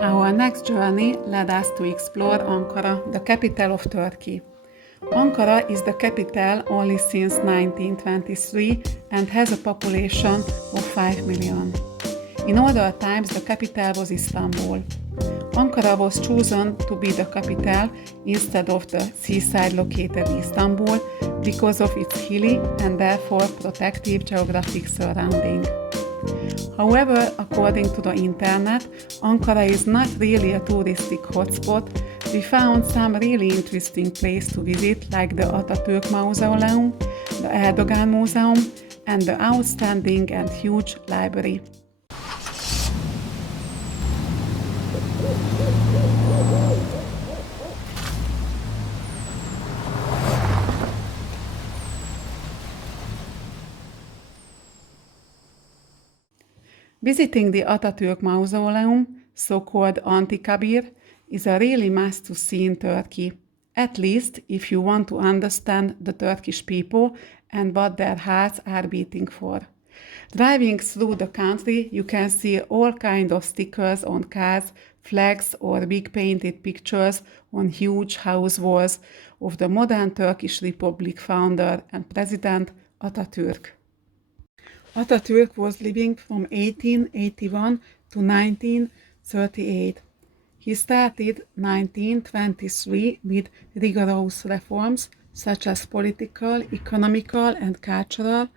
Our next journey led us to explore Ankara, the capital of Turkey. Ankara is the capital only since 1923 and has a population of 5 million. In older times, the capital was Istanbul. Ankara was chosen to be the capital instead of the seaside located Istanbul because of its hilly and therefore protective geographic surrounding. However, according to the internet, Ankara is not really a touristic hotspot. We found some really interesting places to visit like the Atatürk Mausoleum, the Erdogan Museum, and the outstanding and huge library. Visiting the Atatürk Mausoleum, so-called Antikabir, is a really must to see in Turkey, at least if you want to understand the Turkish people and what their hearts are beating for. Driving through the country, you can see all kinds of stickers on cars, flags or big painted pictures on huge house walls of the modern Turkish Republic founder and president Atatürk. Atatürk was living from 1881 to 1938. He started 1923 with rigorous reforms such as political, economical and cultural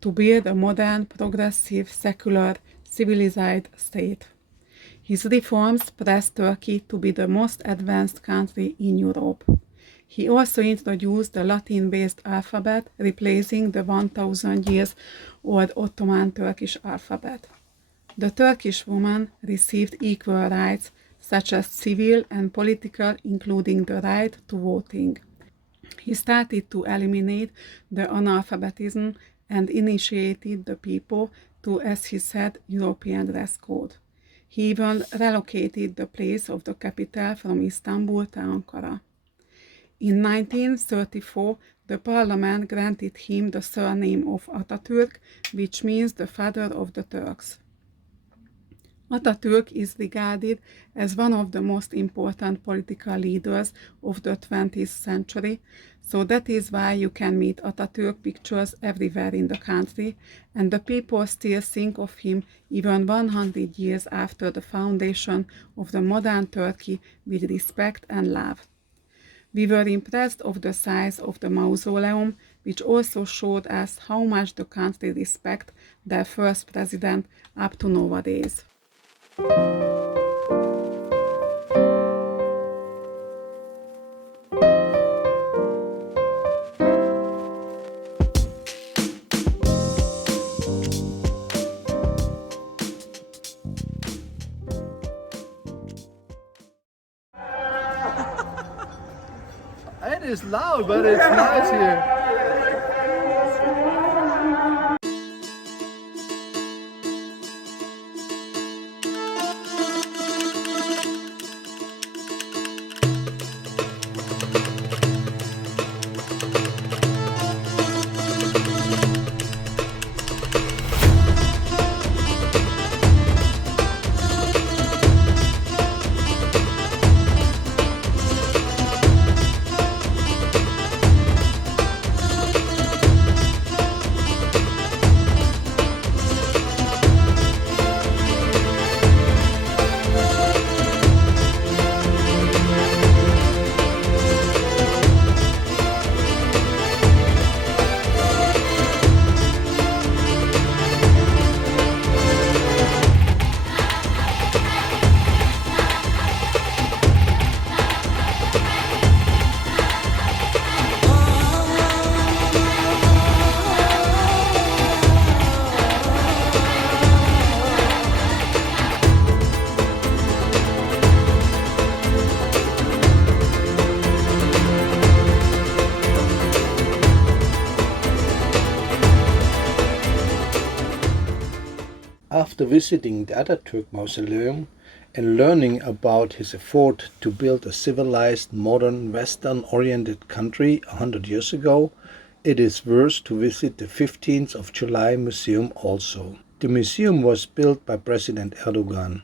to build a modern, progressive, secular, civilized state. His reforms pressed Turkey to be the most advanced country in Europe. He also introduced the Latin-based alphabet, replacing the 1,000 years old Ottoman Turkish alphabet. The Turkish woman received equal rights, such as civil and political, including the right to voting. He started to eliminate the analphabetism and initiated the people to, as he said, European dress code. He even relocated the place of the capital from Istanbul to Ankara. In 1934, the parliament granted him the surname of Ataturk, which means the father of the Turks. Ataturk is regarded as one of the most important political leaders of the 20th century, so that is why you can meet Ataturk pictures everywhere in the country, and the people still think of him even 100 years after the foundation of the modern Turkey with respect and love. We were impressed of the size of the mausoleum, which also showed us how much the country respects their first president up to nowadays. It is loud, but it's nice here. After visiting the Atatürk Mausoleum and learning about his effort to build a civilized, modern, Western-oriented country 100 years ago, it is worth to visit the 15th of July Museum also. The museum was built by President Erdogan.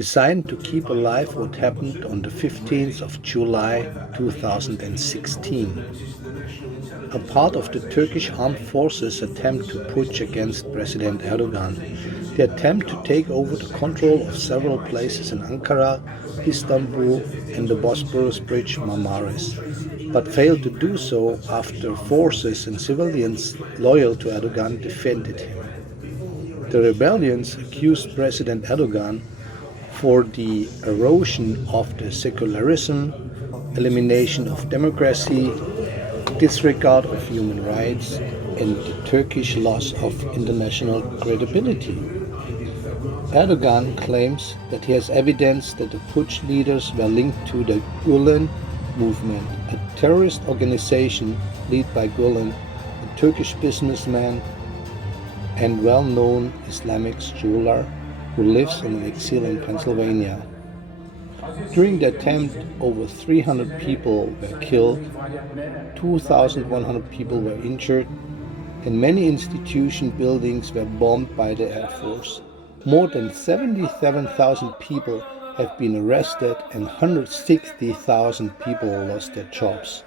designed to keep alive what happened on the 15th of July 2016. A part of the Turkish armed forces attempt to putsch against President Erdogan. They attempt to take over the control of several places in Ankara, Istanbul and the Bosporus Bridge Marmaris, but failed to do so after forces and civilians loyal to Erdogan defended him. The rebellions accused President Erdogan for the erosion of the secularism, elimination of democracy, disregard of human rights, and the Turkish loss of international credibility. Erdogan claims that he has evidence that the putsch leaders were linked to the Gulen movement, a terrorist organization led by Gulen, a Turkish businessman and well-known Islamic scholar who lives in exile in Pennsylvania. During the attempt, over 300 people were killed, 2,100 people were injured, and many institution buildings were bombed by the Air Force. More than 77,000 people have been arrested and 160,000 people lost their jobs.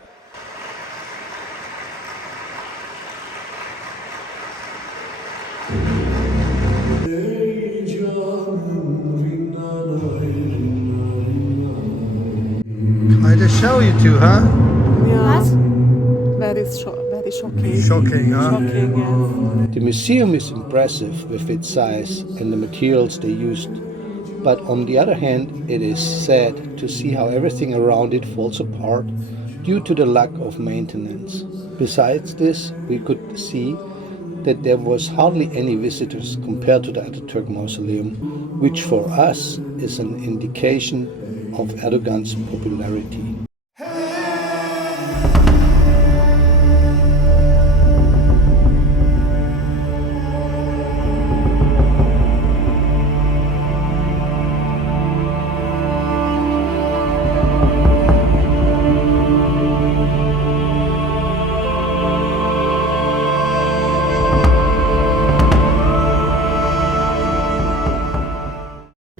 I just show you two, huh? Yeah. Very shocking. Shocking, huh? Shocking, yes. The museum is impressive with its size and the materials they used, but on the other hand, it is sad to see how everything around it falls apart due to the lack of maintenance. Besides this, we could see that there was hardly any visitors compared to the Atatürk Mausoleum, which for us is an indication of Erdogan's popularity.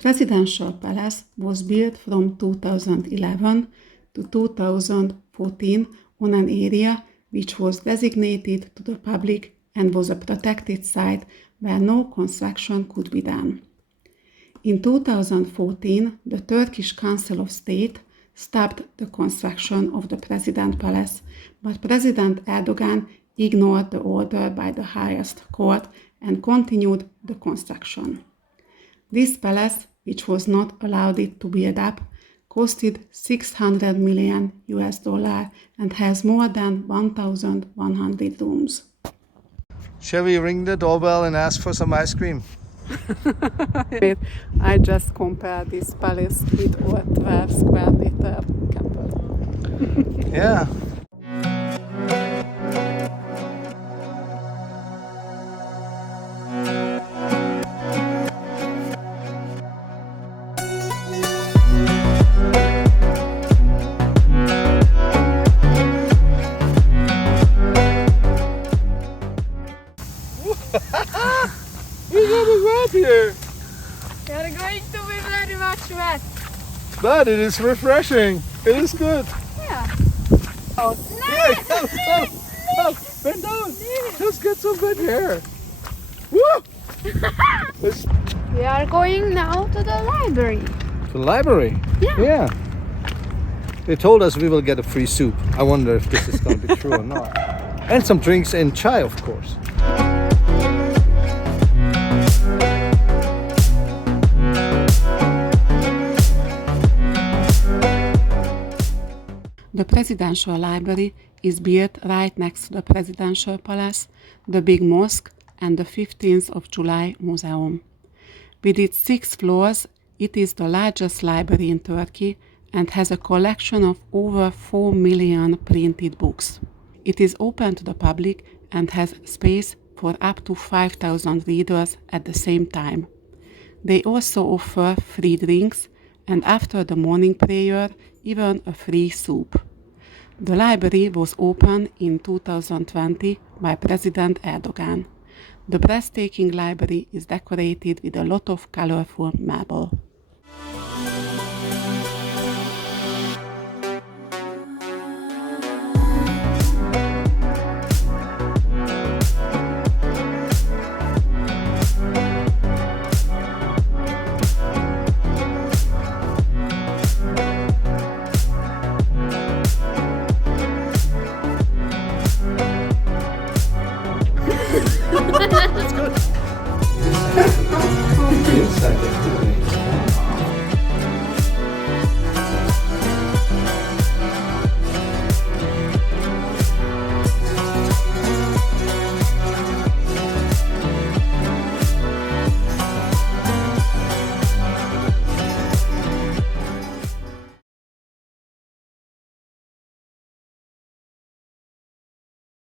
Presidential Palace was built from 2011 to 2014 on an area which was designated to the public and was a protected site where no construction could be done. In 2014, the Turkish Council of State stopped the construction of the President Palace, but President Erdogan ignored the order by the highest court and continued the construction. This palace, which was not allowed it to build up, costed $600 million and has more than 1,100 rooms. Shall we ring the doorbell and ask for some ice cream? I just compared this palace with our 12 square meter campus. Yeah. We're gonna wet here. You're going to be very much wet. But it is refreshing. It is good. Yeah. Oh, yeah, come, bend down. Just get some wet hair. Woo! We are going now to the library. The library? Yeah. Yeah. They told us we will get a free soup. I wonder if this is going to be true or not. And some drinks and chai, of course. The Presidential Library is built right next to the Presidential Palace, the big mosque, and the 15th of July Museum. With its 6 floors, it is the largest library in Turkey and has a collection of over 4 million printed books. It is open to the public and has space for up to 5,000 readers at the same time. They also offer free drinks and after the morning prayer, even a free soup. The library was opened in 2020 by President Erdogan. The breathtaking library is decorated with a lot of colorful marble.